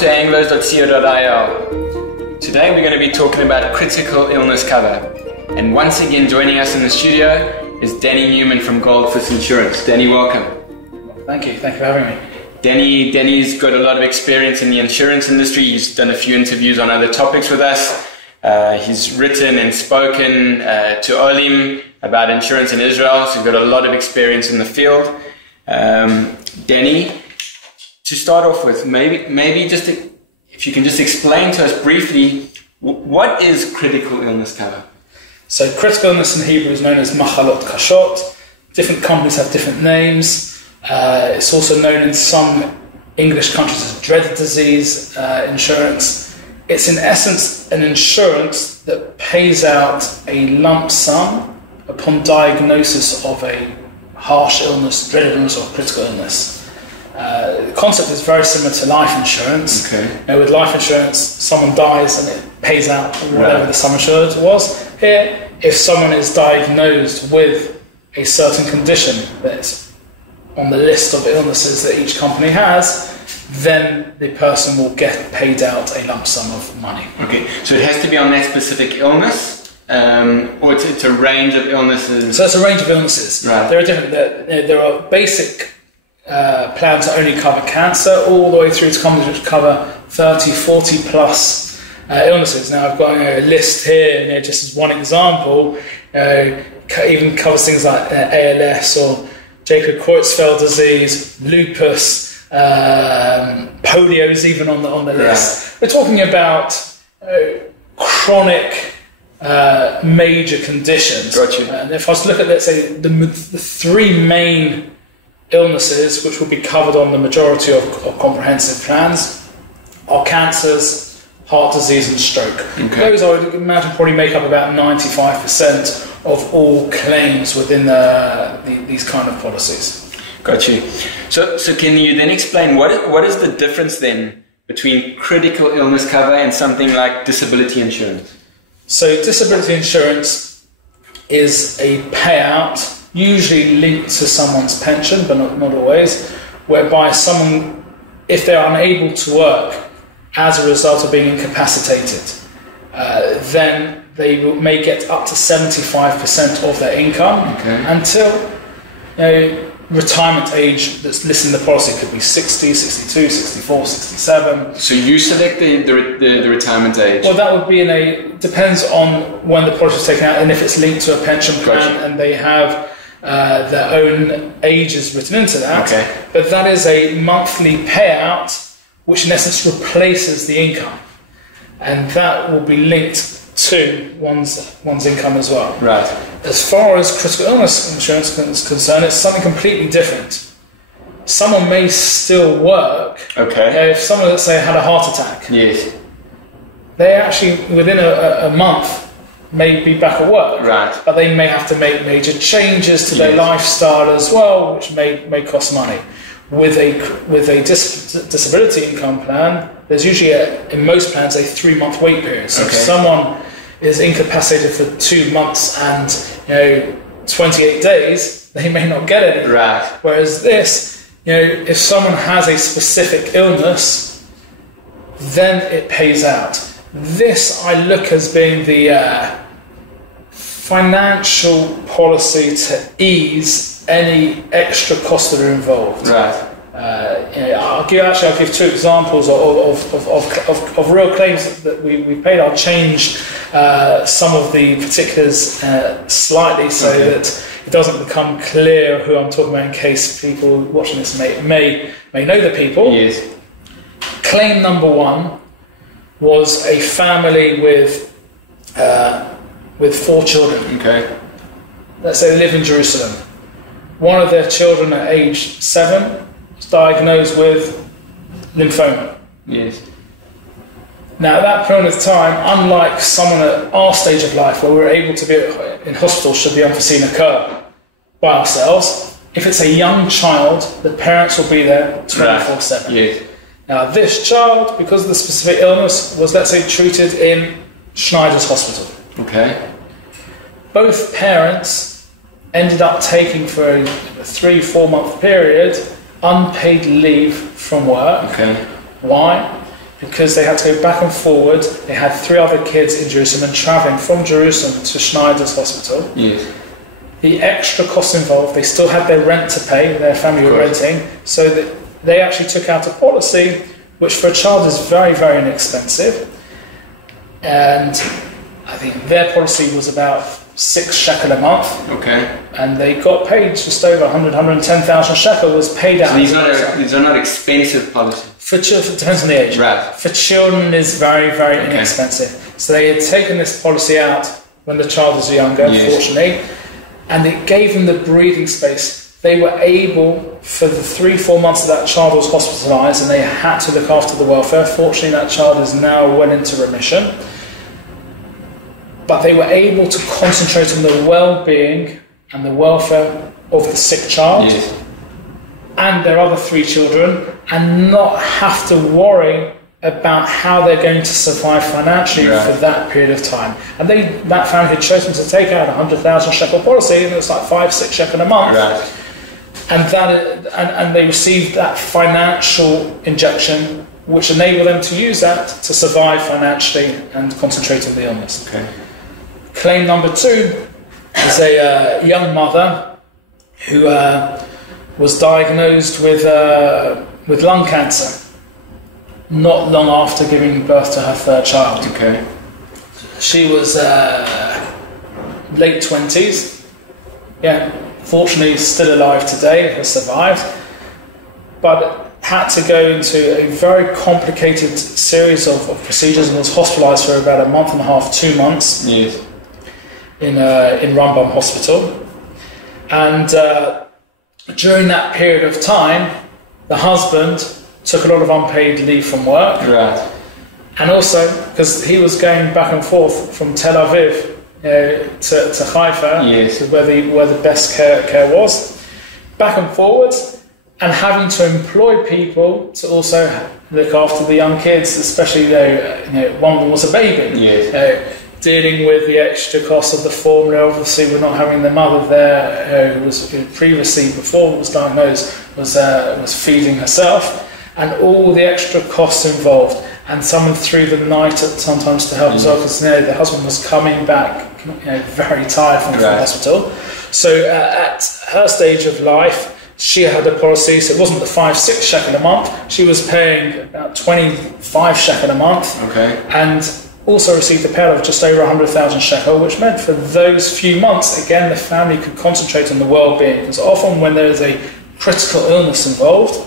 to anglos.co.il. Today we're going to be talking about critical illness cover. And once again joining us in the studio is Danny Newman from Goldfus Insurance. Danny, welcome. Thank you for having me. Danny's got a lot of experience in the insurance industry. He's done a few interviews on other topics with us. He's written and spoken to Olim about insurance in Israel, so he's got a lot of experience in the field. Danny, to start off with, maybe just if you can just explain to us briefly, what is critical illness cover? So critical illness in Hebrew is known as machalot kashot. Different companies have different names. It's also known in some English countries as dreaded disease insurance. It's in essence an insurance that pays out a lump sum upon diagnosis of a harsh illness, dreaded illness or critical illness. The concept is very similar to life insurance. Okay. With life insurance, someone dies and it pays out whatever the sum assured was. Here, if someone is diagnosed with a certain condition that's on the list of illnesses that each company has, then the person will get paid out a lump sum of money. Okay, so it has to be on that specific illness, or it's a range of illnesses? So it's a range of illnesses. Right. There are different. There are basic plans that only cover cancer, all the way through to companies which cover 30, 40 plus illnesses. Now I've got a list here, just as one example. Even covers things like ALS or Jacob-Creutzfeldt disease, lupus, polio is even on the list. We're talking about chronic major conditions. Gotcha. And if I was to look at, let's say, the three main illnesses which will be covered on the majority of comprehensive plans are cancers, heart disease and stroke. Okay. Those, I would imagine, probably make up about 95% of all claims within these kind of policies. Got you. So can you then explain what is the difference then between critical illness cover and something like disability insurance? So disability insurance is a payout, usually linked to someone's pension, but not always, whereby someone, if they are unable to work as a result of being incapacitated, then they may get up to 75% of their income until retirement age that's listed in the policy. Could be 60, 62, 64, 67. So you select the retirement age? Well, that would be depends on when the policy is taken out and if it's linked to a pension plan and they have their own ages written into that. Okay. But that is a monthly payout which in essence replaces the income. And that will be linked to one's income as well. Right. As far as critical illness insurance is concerned, it's something completely different. Someone may still work. Okay. If someone, let's say, had a heart attack, yes, they actually within a month may be back at work. Right. But they may have to make major changes to their lifestyle as well, which may cost money. With a disability income plan, there's usually in most plans a 3-month wait period. So if someone is incapacitated for 2 months and 28 days, they may not get it. Right. Whereas this, if someone has a specific illness, then it pays out. This I look as being the financial policy to ease any extra costs that are involved. Right. I'll give 2 examples of real claims that we paid. I'll change some of the particulars slightly so that it doesn't become clear who I'm talking about in case people watching this may know the people. Yes. Claim number 1 was a family with 4 children. Okay. Let's say they live in Jerusalem. One of their children at age 7 was diagnosed with lymphoma. Yes. Now at that point of time, unlike someone at our stage of life where we're able to be in hospital should the unforeseen occur by ourselves, if it's a young child, the parents will be there 24/7. Yes. Now this child, because of the specific illness, was, let's say, treated in Schneider's hospital. Okay. Both parents ended up taking for a 3-4 month period unpaid leave from work. Okay. Why? because they had to go back and forward. They had 3 other kids in Jerusalem and travelling from Jerusalem to Schneider's hospital. Yes. The extra costs involved, they still had their rent to pay, their family were renting, so that they actually took out a policy which for a child is very, very inexpensive. And I think their policy was about 6 shekel a month. Okay. And they got paid just over 110,000 shekel was paid out. So these are not expensive policies? For children, it depends on the age. Right. For children, it's very, very inexpensive. So they had taken this policy out when the child was younger, fortunately, and it gave them the breathing space. They were able, for the 3-4 months that child was hospitalised, and they had to look after the welfare. Fortunately, that child is now well into remission. But they were able to concentrate on the well-being and the welfare of the sick child and their other 3 children, and not have to worry about how they're going to survive financially for that period of time. And that family had chosen to take out a 100,000 shekel policy, and it was like 5-6 shekel a month. And they received that financial injection, which enabled them to use that to survive financially and concentrate on the illness. Okay. Claim number 2 is a young mother who was diagnosed with lung cancer not long after giving birth to her 3rd child. Okay. She was late 20s. Yeah, fortunately still alive today, has survived, but had to go into a very complicated series of procedures and was hospitalised for about a month and a half, 2 months. Yes. In Rambam Hospital, and during that period of time, the husband took a lot of unpaid leave from work, and also because he was going back and forth from Tel Aviv to Haifa, to where the best care was, back and forwards, and having to employ people to also look after the young kids, especially one of them was a baby. Dealing with the extra cost of the formula. Obviously, we're not having the mother there who previously, before it was diagnosed, was feeding herself, and all the extra costs involved, and someone through the night sometimes to help as well, because the husband was coming back very tired from the hospital. So at her stage of life, she had a policy, so it wasn't the 5-6 shekel a month. She was paying about 25 shekel a month, and also received a payout of just over 100,000 shekel, which meant for those few months, again, the family could concentrate on the well-being. Because often when there is a critical illness involved,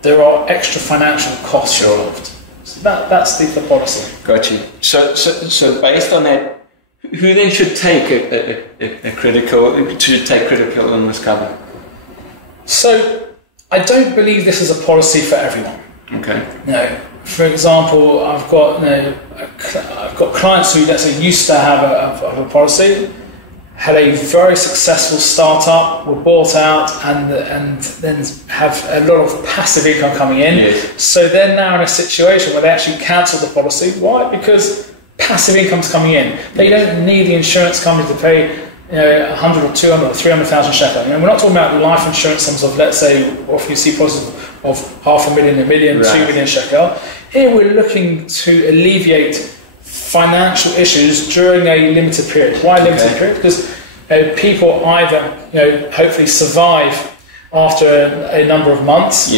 there are extra financial costs involved. So that's the policy. Got you. So based on that, who then should take a critical illness cover? So I don't believe this is a policy for everyone. Okay. No. For example, I've got clients who, let's say, used to have a policy, had a very successful startup, were bought out, and then have a lot of passive income coming in. So they're now in a situation where they actually cancel the policy. Why? Because passive income's coming in. They don't need the insurance company to pay 100 or 200 or 300,000 shekel. We're not talking about life insurance sums of, let's say, often you see policies of 500,000, 1 million, 2 million shekel. Here we're looking to alleviate financial issues during a limited period. Why limited period? Because people either hopefully survive after a number of months,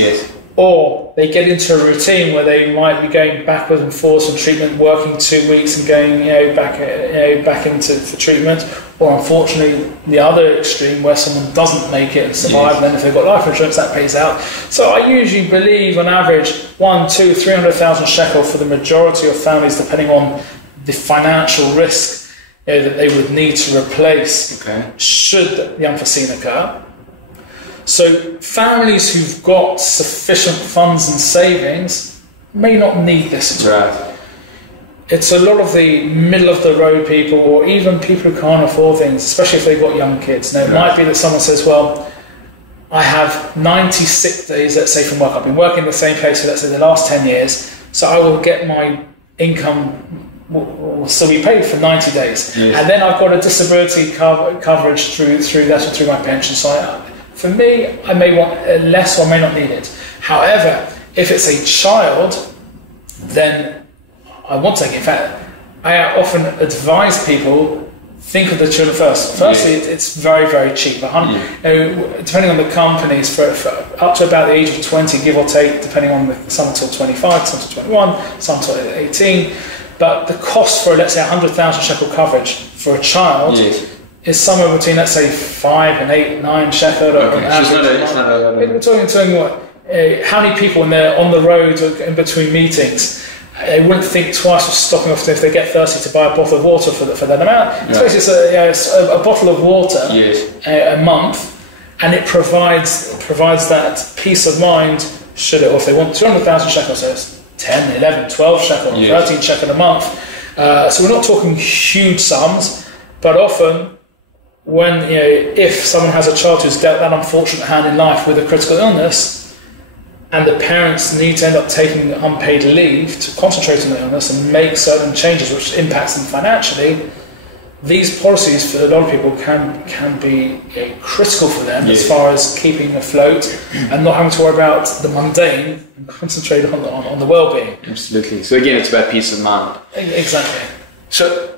or they get into a routine where they might be going backwards and forwards from treatment, working 2 weeks and going back into for treatment, or unfortunately the other extreme where someone doesn't make it and survive, and then if they've got life insurance that pays out. So I usually believe on average 100,000, 200,000, 300,000 shekel for the majority of families, depending on the financial risk that they would need to replace should the unforeseen occur. So families who've got sufficient funds and savings may not need this at all. It's a lot of the middle of the road people, or even people who can't afford things, especially if they've got young kids. Now it might be that someone says, well, I have 90 sick days, let's say, from work. I've been working in the same place for, let's say, the last 10 years, so I will get my income will still be paid for 90 days. And then I've got a disability coverage through my pension. So for me, I may want less or may not need it. However, if it's a child then I want to take it. In fact, I often advise people, think of the children first. Firstly, it's very, very cheap. Depending on the companies, for up to about the age of 20, give or take, depending on some until 25, some until 21, some until 18. But the cost for, let's say, 100,000 shekel coverage for a child is somewhere between, let's say, 5 and 8, 9 shekel. We're talking what? How many people when they're on the road or in between meetings, they wouldn't think twice of stopping off if they get thirsty to buy a bottle of water for that amount. So it's a bottle of water a month, and it provides that peace of mind. Should it, or if they want 200,000 shekels, so it's 10, 11, 12 shekel, 13 shekel a month. So we're not talking huge sums, but often when if someone has a child who's dealt that unfortunate hand in life with a critical illness, and the parents need to end up taking unpaid leave to concentrate on the illness and make certain changes which impacts them financially, these policies for a lot of people can be critical for them as far as keeping afloat and not having to worry about the mundane and concentrate on the well-being. Absolutely. So again, it's about peace of mind. Exactly. So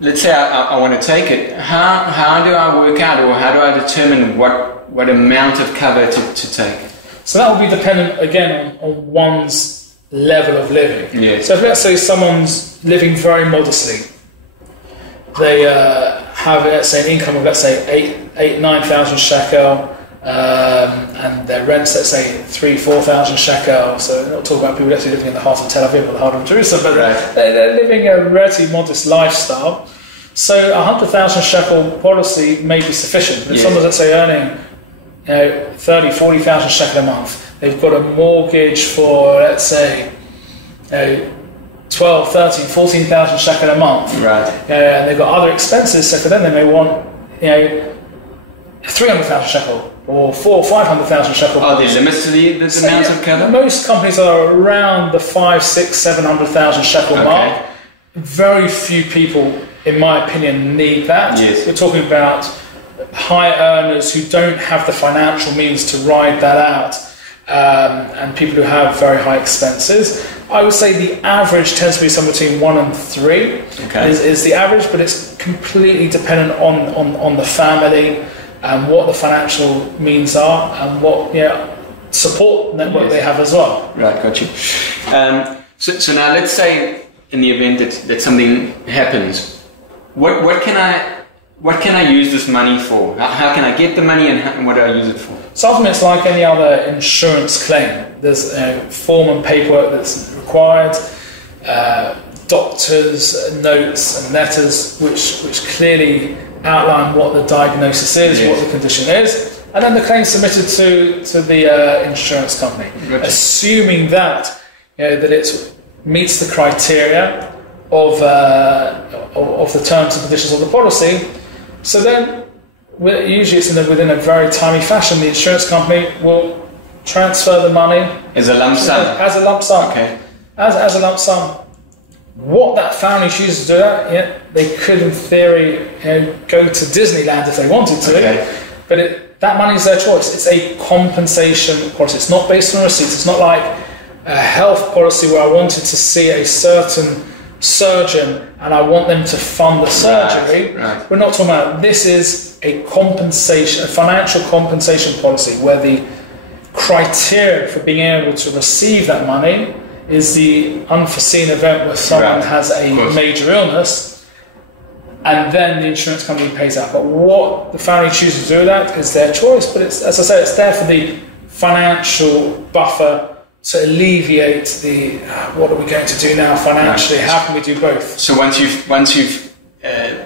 let's say I want to take it. How do I work out, or how do I determine what amount of cover to take? So that will be dependent, again, on one's level of living. Yes. So if, let's say, someone's living very modestly, they have, let's say, an income of, let's say, 9,000 shekel, and their rent's, let's say, 4,000 shekel. So we're not talking about people actually living in the heart of Tel Aviv or the heart of Jerusalem, but they're living a relatively modest lifestyle. So 100,000 shekel policy may be sufficient. But if someone's, let's say, earning 30, 40,000 shekel a month. They've got a mortgage for, let's say, 12, 13, 14,000 shekel a month. Right. And they've got other expenses, so for them they may want 300,000 shekel or 400,000 or 500,000 shekel. Are there limits to the amount of cover? Most companies are around the 500,000, 600,000, 700,000 shekel mark. Very few people, in my opinion, need that. Yes. We're talking about high earners who don't have the financial means to ride that out, and people who have very high expenses. I would say the average tends to be somewhere between 1 and 3 is the average, but it's completely dependent on the family and what the financial means are and what support network they have as well. Right, got you. So now let's say in the event that something happens, what can I use this money for? How can I get the money, and what do I use it for? So often it's like any other insurance claim. There's a form and paperwork that's required, doctors' notes and letters which clearly outline what the diagnosis is, what the condition is, and then the claim submitted to the insurance company, assuming that that it meets the criteria of the terms and conditions of the policy. So then, usually it's within a very timely fashion, the insurance company will transfer the money as a lump sum. As a lump sum. Okay. As a lump sum. What that family chooses to do that, they could in theory go to Disneyland if they wanted to. Okay. But that money is their choice. It's a compensation policy. It's not based on receipts. It's not like a health policy where I wanted to see a certain surgeon and I want them to fund the surgery. Right. We're not talking about, this is a compensation, a financial compensation policy where the criteria for being able to receive that money is the unforeseen event where someone has a major illness, and then the insurance company pays out. But what the family chooses to do that is their choice, but it's, as I say, it's there for the financial buffer to alleviate the what are we going to do now financially? Right. How can we do both? So once you've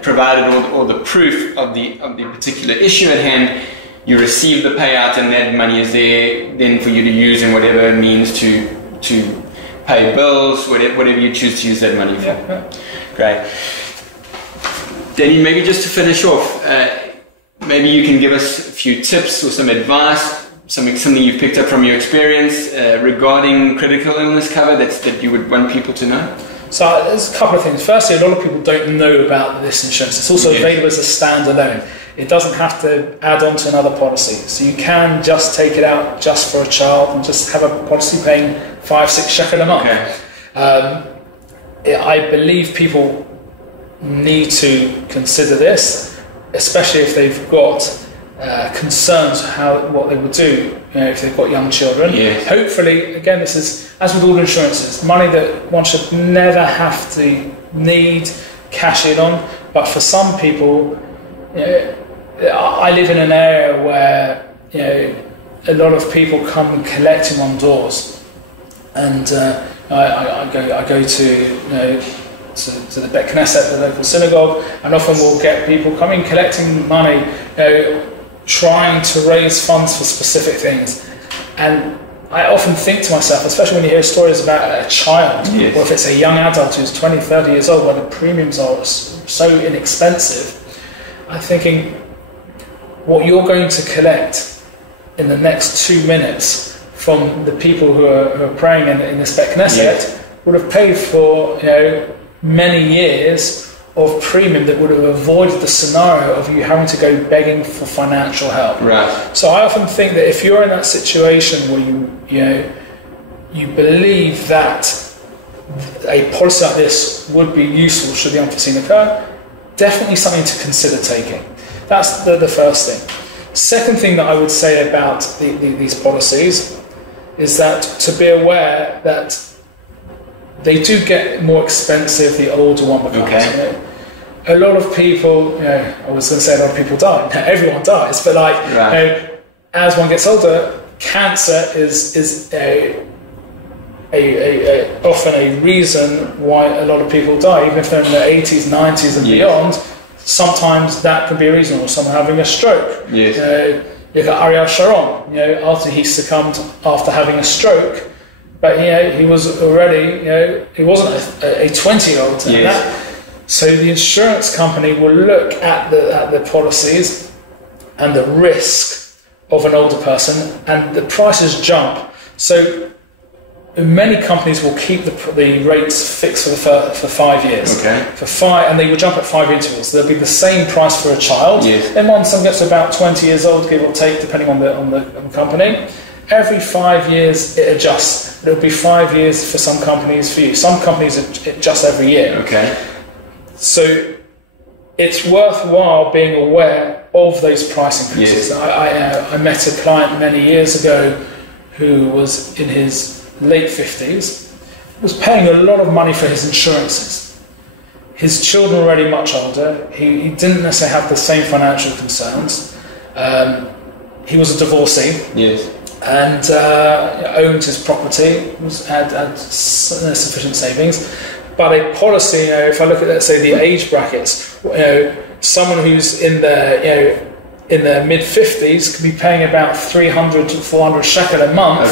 provided all the proof of the particular issue at hand, you receive the payout, and that money is there then for you to use in whatever means to pay bills, whatever you choose to use that money for. Yeah. Great. Danny, maybe just to finish off, maybe you can give us a few tips or some advice. Something you've picked up from your experience regarding critical illness cover that you would want people to know? So there's a couple of things. Firstly, a lot of people don't know about this insurance. It's also available as a standalone. It doesn't have to add on to another policy. So you can just take it out just for a child and just have a policy paying 5-6 shekel a month. Okay. I believe people need to consider this, especially if they've got concerns what they would do, if they've got young children. Yes. Hopefully, again, this is, as with all insurances, money that one should never have to need cash in on. But for some people, I live in an area where a lot of people come collecting on doors, and I go to the Bet Knesset, the local synagogue, and often we'll get people coming collecting money, trying to raise funds for specific things. And I often think to myself, especially when you hear stories about a child, yes. or if it's a young adult who's 20, 30 years old, where the premiums are so inexpensive, I'm thinking, what you're going to collect in the next 2 minutes from the people who are praying in this Bet Knesset, yes. would have paid for many years of premium that would have avoided the scenario of you having to go begging for financial help. Right. So I often think that if you're in that situation where you believe that a policy like this would be useful should the unforeseen occur, definitely something to consider taking. That's the first thing. Second thing that I would say about these policies is that to be aware that they do get more expensive the older one becomes. Okay. A lot of people, I was going to say a lot of people die. Everyone dies, but right. As one gets older, cancer is often a reason why a lot of people die, even if they're in their 80s, 90s and beyond. Sometimes that could be a reason, or someone having a stroke. Yes. You got Ariel Sharon, after he succumbed after having a stroke, but he was already, he wasn't a 20-year-old. Yes. So the insurance company will look at the policies and the risk of an older person, and the prices jump. So many companies will keep the rates fixed for 5 years. Okay. And they will jump at 5 intervals. So there'll be the same price for a child. Yes. Then once someone gets to about 20 years old, give or take, depending on the company, every 5 years it adjusts. It'll be 5 years for some companies. For you, some companies adjust every year. Okay. So it's worthwhile being aware of those price increases. Yes. I met a client many years ago who was in his late 50s, was paying a lot of money for his insurances. His children were already much older. He didn't necessarily have the same financial concerns. He was a divorcee. Yes. And owned his property, had sufficient savings. But a policy, if I look at, let's say, the age brackets, someone who's in their mid-50s could be paying about 300 to 400 shekel a month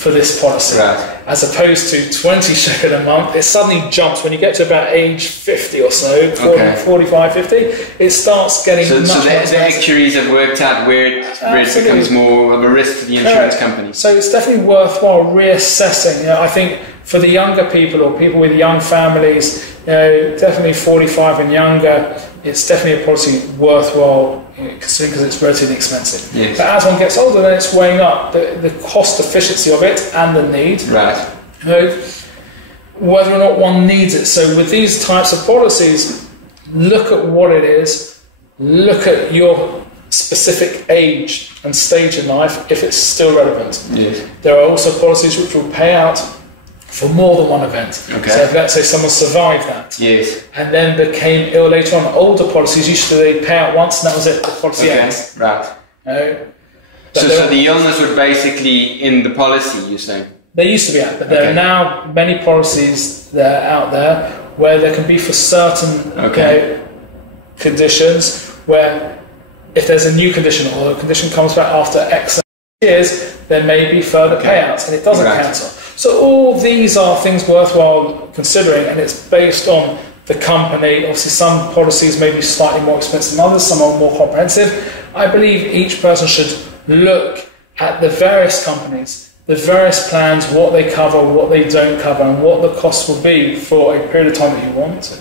for this policy. Right. As opposed to 20 shekel a month, it suddenly jumps when you get to about age 50 or so, 45, 50, it starts getting much more expensive. So the actuaries have worked out where it becomes more of a risk to the insurance company. So it's definitely worthwhile reassessing. I think for the younger people or people with young families, definitely 45 and younger, it's definitely a policy worthwhile considering because it's relatively expensive. Yes. But as one gets older, then it's weighing up the cost efficiency of it and the need. Right. Whether or not one needs it. So with these types of policies, look at what it is, look at your specific age and stage in life if it's still relevant. Yes. There are also policies which will pay out for more than one event. Okay. So if, let's say someone survived that, yes, and then became ill later on, older policies usually they pay out once and that was it, the policy ends. Right. So the illness would basically end the policy, you're saying? They used to be out, but there are now many policies that are out there where there can be for certain conditions where if there's a new condition or a condition comes back after X years, there may be further payouts and it doesn't cancel. So all these are things worthwhile considering, and it's based on the company. Obviously some policies may be slightly more expensive than others, some are more comprehensive. I believe each person should look at the various companies, the various plans, what they cover, what they don't cover, and what the costs will be for a period of time that you want.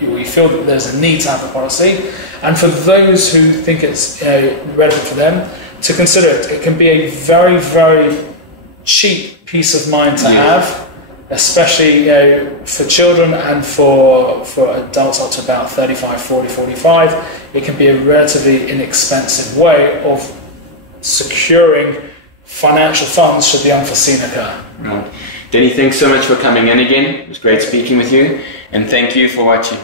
You feel that there's a need to have a policy, and for those who think it's relevant for them to consider it. It can be a very, very cheap peace of mind to have, especially for children and for adults up to about 35, 40, 45, it can be a relatively inexpensive way of securing financial funds should the unforeseen occur. Right. Danny, thanks so much for coming in again. It was great speaking with you, and thank you for watching.